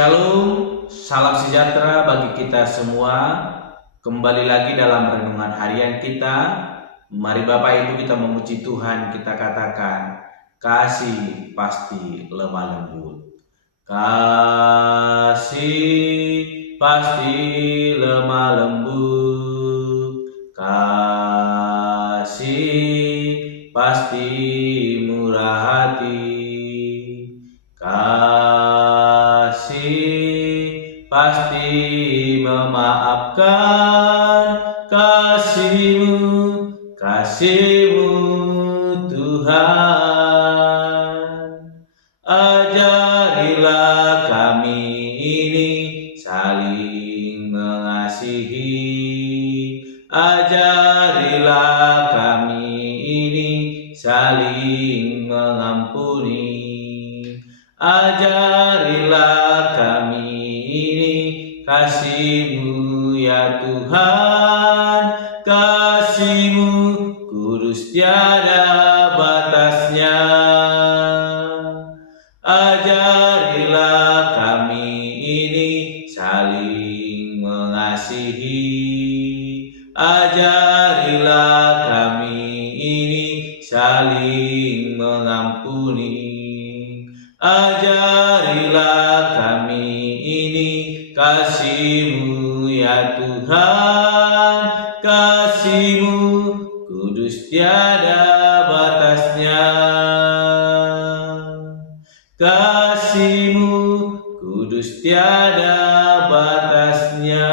Shalom, salam sejahtera bagi kita semua. Kembali lagi dalam renungan harian kita. Mari Bapak Ibu kita memuji Tuhan, kita katakan, kasih pasti lemah lembut. Kasih pasti lemah lembut. Kasih pasti murah hati. Kasih pasti memaafkan. Kasih-Mu Tuhan. Ajarilah kami ini saling mengasihi. Ajarilah kami ini saling mengampuni. Ajarilah kami ini kasih-Mu ya Tuhan. Kasih-Mu kudus tiada batasnya. Ajarilah kami ini saling mengasihi. Ajarilah kami ini saling mengampuni. Ajarilah kami ini kasih-Mu ya Tuhan. Kasih-Mu kudus tiada batasnya. Kasih-Mu kudus tiada batasnya.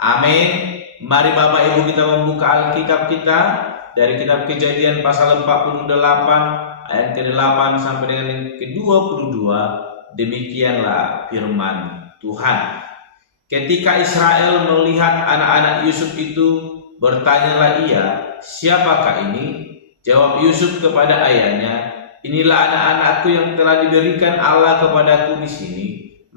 Amin. Mari Bapak Ibu kita membuka Alkitab kita dari kitab Kejadian pasal 48 ayat ke-8 sampai dengan yang ke-22. Demikianlah firman Tuhan. Ketika Israel melihat anak-anak Yusuf itu, bertanyalah ia, siapakah ini? Jawab Yusuf kepada ayahnya, inilah anak-anakku yang telah diberikan Allah kepadaku di sini.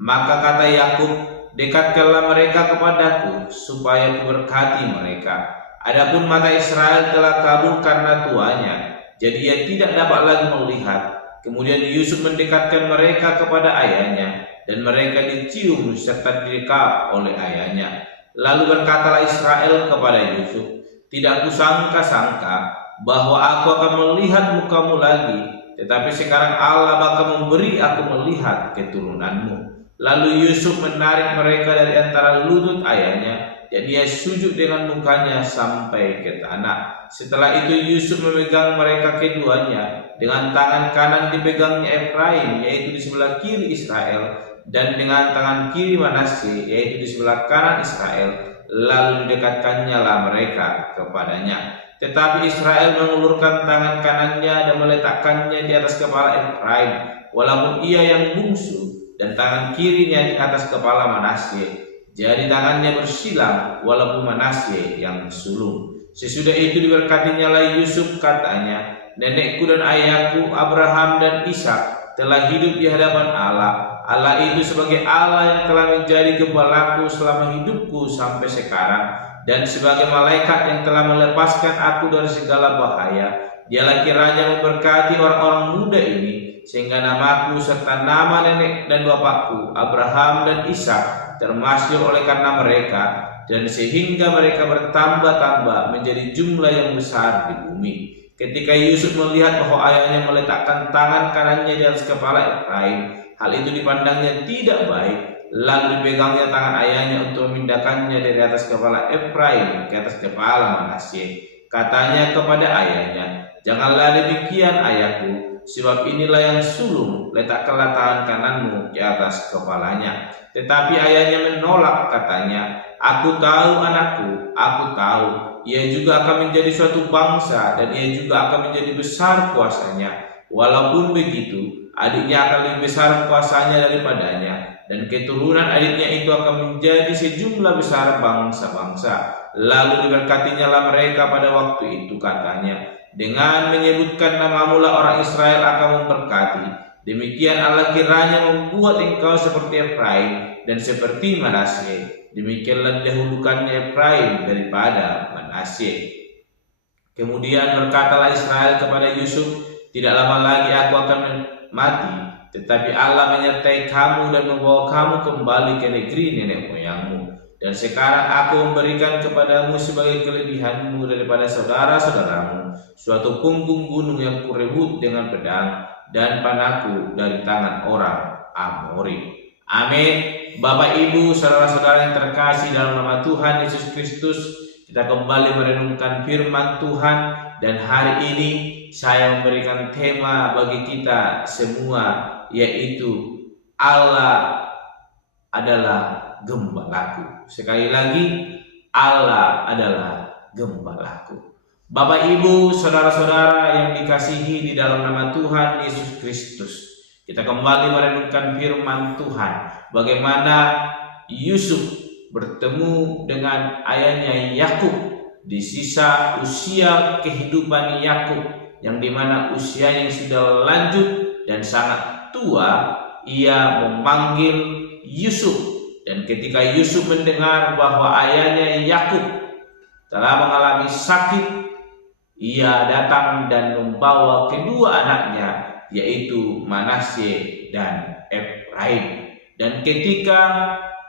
Maka kata Yakub, dekatkanlah mereka kepadaku, supaya kuberkati mereka. Adapun mata Israel telah kabur karena tuanya, jadi ia tidak dapat lagi melihat. Kemudian Yusuf mendekatkan mereka kepada ayahnya, dan mereka dicium serta direkap oleh ayahnya. Lalu berkatalah Israel kepada Yusuf, tidak kusangka-sangka bahwa aku akan melihat mukamu lagi, tetapi sekarang Allah bakal memberi aku melihat keturunanmu. Lalu Yusuf menarik mereka dari antara lutut ayahnya, dan ia sujud dengan mukanya sampai ke tanah. Setelah itu Yusuf memegang mereka keduanya, dengan tangan kanan dipegangnya Efraim, yaitu di sebelah kiri Israel, dan dengan tangan kiri Manasye, yaitu di sebelah kanan Israel. Lalu didekatkannya lah mereka kepadanya. Tetapi Israel mengulurkan tangan kanannya dan meletakkannya di atas kepala Efraim, walaupun ia yang bungsu, dan tangan kirinya di atas kepala Manasye. Jadi tangannya bersilang, walaupun Manasye yang sulung. Sesudah itu diberkatinya lah Yusuf, katanya, nenekku dan ayahku Abraham dan Ishak telah hidup di hadapan Allah. Allah itu sebagai Allah yang telah menjadi gembalaku selama hidupku sampai sekarang, dan sebagai malaikat yang telah melepaskan aku dari segala bahaya. Dialah kiranya memberkati orang-orang muda ini, sehingga namaku serta nama nenek dan bapakku Abraham dan Ishak termasyhur oleh karena mereka, dan sehingga mereka bertambah-tambah menjadi jumlah yang besar di bumi. Ketika Yusuf melihat bahwa ayahnya meletakkan tangan kanannya di atas kepala Efraim, hal itu dipandangnya tidak baik. Lalu dipegangnya tangan ayahnya untuk memindahkannya dari atas kepala Efraim ke atas kepala Manasye. Katanya kepada ayahnya, janganlah demikian ayahku, sebab inilah yang sulung, letakkanlah tangan kananmu di atas kepalanya. Tetapi ayahnya menolak, katanya, aku tahu anakku, aku tahu, ia juga akan menjadi suatu bangsa, dan ia juga akan menjadi besar kuasanya. Walaupun begitu, adiknya akan lebih besar kuasanya daripadanya, dan keturunan adiknya itu akan menjadi sejumlah besar bangsa-bangsa. Lalu diberkatinya lah mereka pada waktu itu, katanya, dengan menyebutkan namamu lah orang Israel akan memberkati. Demikian Allah kiranya membuat engkau seperti Efraim dan seperti Manasye. Demikianlah didahulukannya Efraim daripada Manasye. Kemudian berkatalah Israel kepada Yusuf, tidak lama lagi aku akan mati, tetapi Allah menyertai kamu dan membawa kamu kembali ke negeri nenek moyangmu. Dan sekarang aku memberikan kepadamu sebagai kelebihanmu daripada saudara-saudaramu suatu punggung gunung yang kurebut dengan pedang dan panahku dari tangan orang Amori. Amin. Bapak, Ibu, saudara-saudara yang terkasih dalam nama Tuhan Yesus Kristus, kita kembali merenungkan firman Tuhan, dan hari ini saya memberikan tema bagi kita semua, yaitu Allah adalah gembalaku. Sekali lagi, Allah adalah gembalaku. Bapak, Ibu, saudara-saudara yang dikasihi di dalam nama Tuhan Yesus Kristus, kita kembali merenungkan firman Tuhan, bagaimana Yusuf bertemu dengan ayahnya Yakub di sisa usia kehidupan Yakub, yang dimana usianya sudah lanjut dan sangat tua. Ia memanggil Yusuf, dan ketika Yusuf mendengar bahwa ayahnya Yakub telah mengalami sakit, ia datang dan membawa kedua anaknya, yaitu Manasye dan Efraim. Dan ketika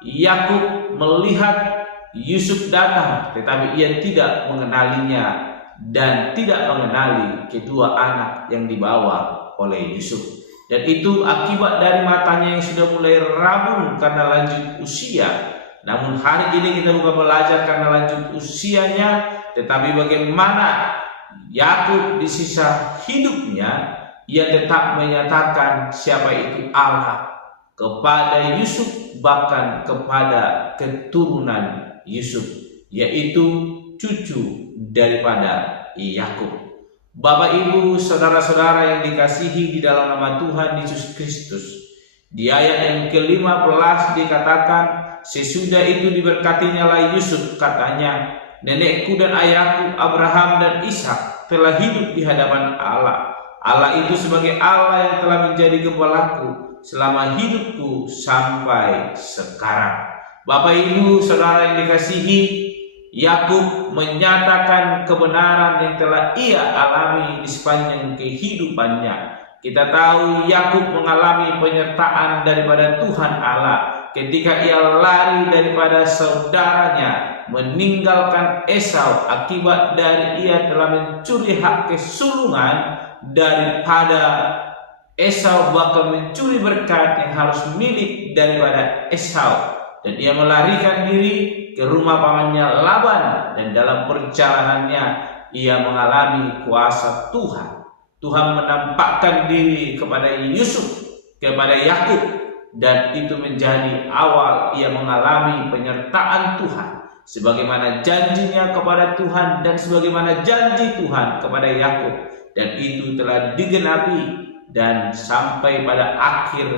Yakub melihat Yusuf datang, tetapi ia tidak mengenalinya dan tidak mengenali kedua anak yang dibawa oleh Yusuf. Dan itu akibat dari matanya yang sudah mulai rabun karena lanjut usia. Namun hari ini kita bukan belajar karena lanjut usianya, tetapi bagaimana Yakub di sisa hidupnya ia tetap menyatakan siapa itu Allah kepada Yusuf, bahkan kepada keturunan Yusuf, yaitu cucu daripada Yakub. Bapak, Ibu, saudara-saudara yang dikasihi di dalam nama Tuhan Yesus Kristus, di ayat yang ke-15 dikatakan, sesudah itu diberkatinya lah Yusuf, katanya, nenekku dan ayahku Abraham dan Ishak telah hidup di hadapan Allah. Allah itu sebagai Allah yang telah menjadi gembalaku selama hidupku sampai sekarang. Bapak, Ibu, saudara yang dikasihi, Yakub menyatakan kebenaran yang telah ia alami di sepanjang kehidupannya. Kita tahu Yakub mengalami penyertaan daripada Tuhan Allah ketika ia lari daripada saudaranya, meninggalkan Esau akibat dari ia telah mencuri hak kesulungan daripada Esau, bahkan mencuri berkat yang harus milik daripada Esau. Dan ia melarikan diri ke rumah pamannya Laban, dan dalam perjalanannya ia mengalami kuasa Tuhan. Tuhan menampakkan diri kepada Yusuf, kepada Yakub, dan itu menjadi awal ia mengalami penyertaan Tuhan, sebagaimana janjinya kepada Tuhan dan sebagaimana janji Tuhan kepada Yakub, dan itu telah digenapi. Dan sampai pada akhir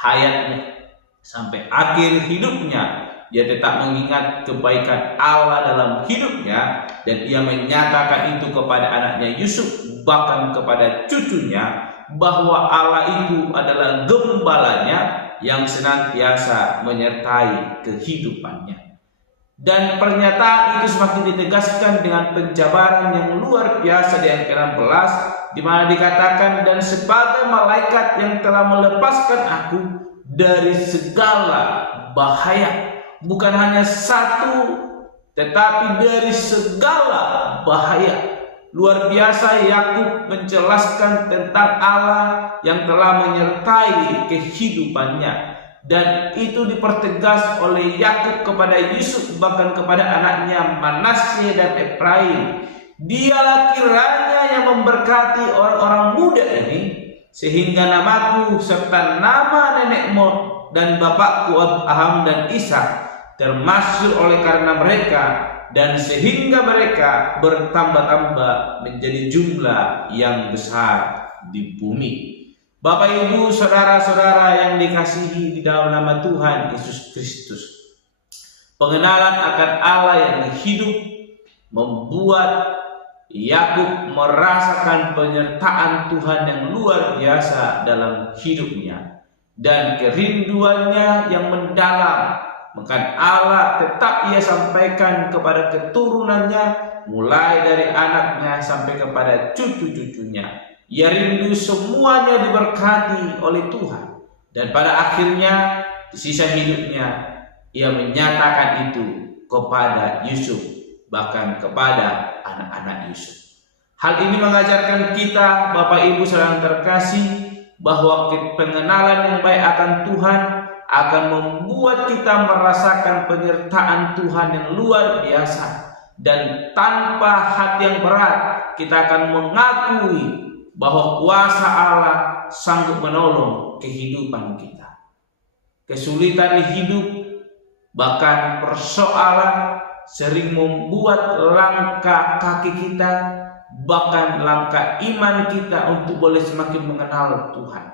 hayatnya, sampai akhir hidupnya, ia tetap mengingat kebaikan Allah dalam hidupnya, dan ia menyatakan itu kepada anaknya Yusuf, bahkan kepada cucunya, bahwa Allah itu adalah gembalanya yang senantiasa menyertai kehidupannya. Dan pernyataan itu semakin ditegaskan dengan penjabaran yang luar biasa di ayat ke-16, di mana dikatakan, dan sebagai malaikat yang telah melepaskan aku dari segala bahaya. Bukan hanya satu, tetapi dari segala bahaya. Luar biasa Yakub menjelaskan tentang Allah yang telah menyertai kehidupannya. Dan itu dipertegas oleh Yakub kepada Yusuf, bahkan kepada anaknya Manasye dan Efraim. Dialah kiranya yang memberkati orang-orang muda ini, sehingga namaku serta nama nenekmu dan bapakku Abraham dan Ishak termasuk oleh karena mereka, dan sehingga mereka bertambah-tambah menjadi jumlah yang besar di bumi. Bapak, Ibu, saudara-saudara yang dikasihi di dalam nama Tuhan Yesus Kristus, pengenalan akan Allah yang hidup membuat Yakub merasakan penyertaan Tuhan yang luar biasa dalam hidupnya, dan kerinduannya yang mendalam maka Allah tetap ia sampaikan kepada keturunannya, mulai dari anaknya sampai kepada cucu-cucunya. Ia rindu semuanya diberkati oleh Tuhan. Dan pada akhirnya di sisa hidupnya ia menyatakan itu kepada Yusuf, bahkan kepada anak-anak Yusuf. Hal ini mengajarkan kita, Bapak Ibu saudara terkasih, bahwa pengenalan yang baik akan Tuhan akan membuat kita merasakan penyertaan Tuhan yang luar biasa. Dan tanpa hati yang berat, kita akan mengakui bahwa kuasa Allah sanggup menolong kehidupan kita. Kesulitan di hidup, bahkan persoalan sering membuat langkah kaki kita, bahkan langkah iman kita untuk boleh semakin mengenal Tuhan.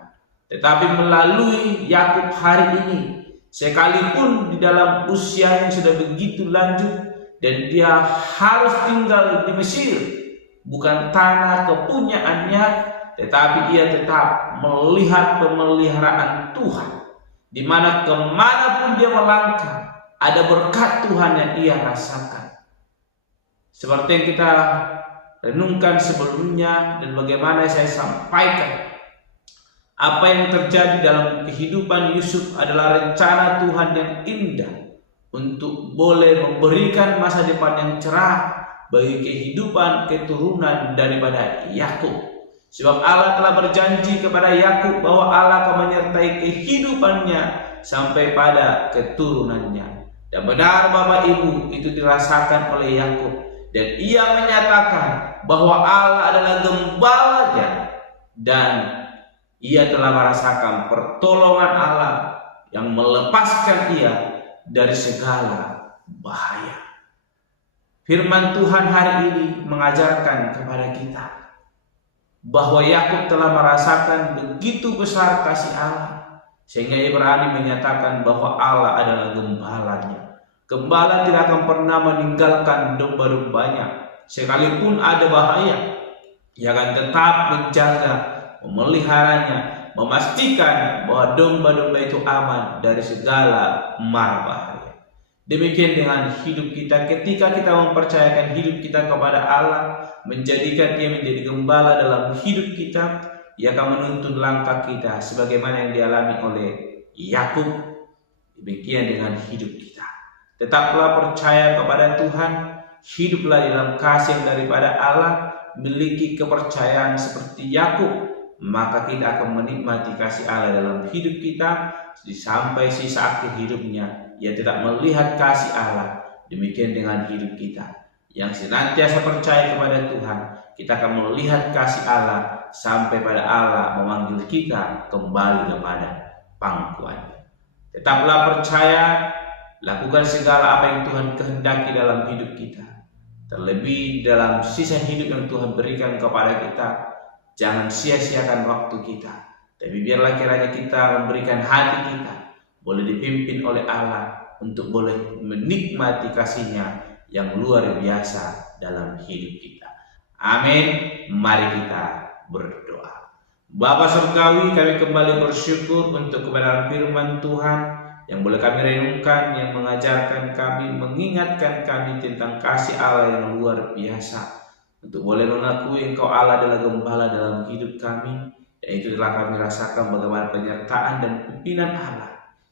Tetapi melalui Yakub hari ini, sekalipun di dalam usia yang sudah begitu lanjut dan dia harus tinggal di Mesir, bukan tanah kepunyaannya, tetapi ia tetap melihat pemeliharaan Tuhan, di mana kemanapun dia melangkah ada berkat Tuhan yang ia rasakan. Seperti yang kita renungkan sebelumnya dan bagaimana saya sampaikan, apa yang terjadi dalam kehidupan Yusuf adalah rencana Tuhan yang indah untuk boleh memberikan masa depan yang cerah bagi kehidupan keturunan daripada Yakub. Sebab Allah telah berjanji kepada Yakub bahwa Allah akan menyertai kehidupannya sampai pada keturunannya. Dan benar Bapak Ibu, itu dirasakan oleh Yakub. Dan ia menyatakan bahwa Allah adalah gembalanya, dan ia telah merasakan pertolongan Allah yang melepaskan ia dari segala bahaya. Firman Tuhan hari ini mengajarkan kepada kita bahwa Yakub telah merasakan begitu besar kasih Allah, sehingga ia berani menyatakan bahwa Allah adalah gembalanya. Gembala tidak akan pernah meninggalkan domba-dombanya, sekalipun ada bahaya. Ia akan tetap menjaga, memeliharanya, memastikan bahwa domba-domba itu aman dari segala mara bahaya. Demikian dengan hidup kita, ketika kita mempercayakan hidup kita kepada Allah, menjadikan Dia menjadi gembala dalam hidup kita, Ia akan menuntun langkah kita sebagaimana yang dialami oleh Yakub. Demikian dengan hidup kita. Tetaplah percaya kepada Tuhan, hiduplah dalam kasih daripada Allah, miliki kepercayaan seperti Yakub, maka kita akan menikmati kasih Allah dalam hidup kita sampai sisa akhir hidupnya. Ia tidak melihat kasih Allah. Demikian dengan hidup kita yang senantiasa percaya kepada Tuhan, kita akan melihat kasih Allah sampai pada Allah memanggil kita kembali kepada pangkuannya. Tetaplah percaya, lakukan segala apa yang Tuhan kehendaki dalam hidup kita, terlebih dalam sisa hidup yang Tuhan berikan kepada kita. Jangan sia-siakan waktu kita, tapi biarlah kiranya kita memberikan hati kita boleh dipimpin oleh Allah untuk boleh menikmati kasih-Nya yang luar biasa dalam hidup kita. Amin. Mari kita berdoa. Bapa Surgawi, kami kembali bersyukur untuk kebenaran firman Tuhan yang boleh kami renungkan, yang mengajarkan kami, mengingatkan kami tentang kasih Allah yang luar biasa, untuk boleh mengakui Engkau Allah adalah gembala dalam hidup kami. Dan itu telah kami rasakan bagaimana penyertaan dan pimpinan Allah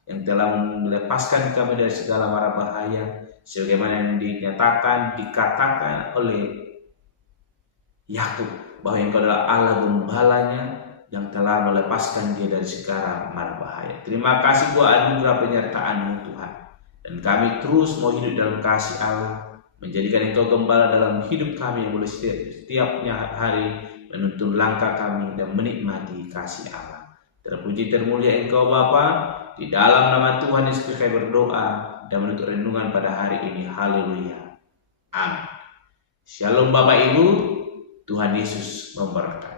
yang telah melepaskan kami dari segala mara bahaya, sebagaimana yang dinyatakan, dikatakan oleh Yakub bahwa Engkau adalah Allah gembalanya yang telah melepaskan dia dari segala mara bahaya. Terima kasih buat anugerah penyertaan-Mu Tuhan, dan kami terus mau hidup dalam kasih Allah, menjadikan Engkau gembala dalam hidup kami yang boleh setiapnya hari menuntun langkah kami dan menikmati kasih Allah. Terpuji termulia Engkau Bapa. Di dalam nama Tuhan Yesus kami berdoa dan menutup renungan pada hari ini. Haleluya. Amin. Shalom Bapak Ibu. Tuhan Yesus memberkati.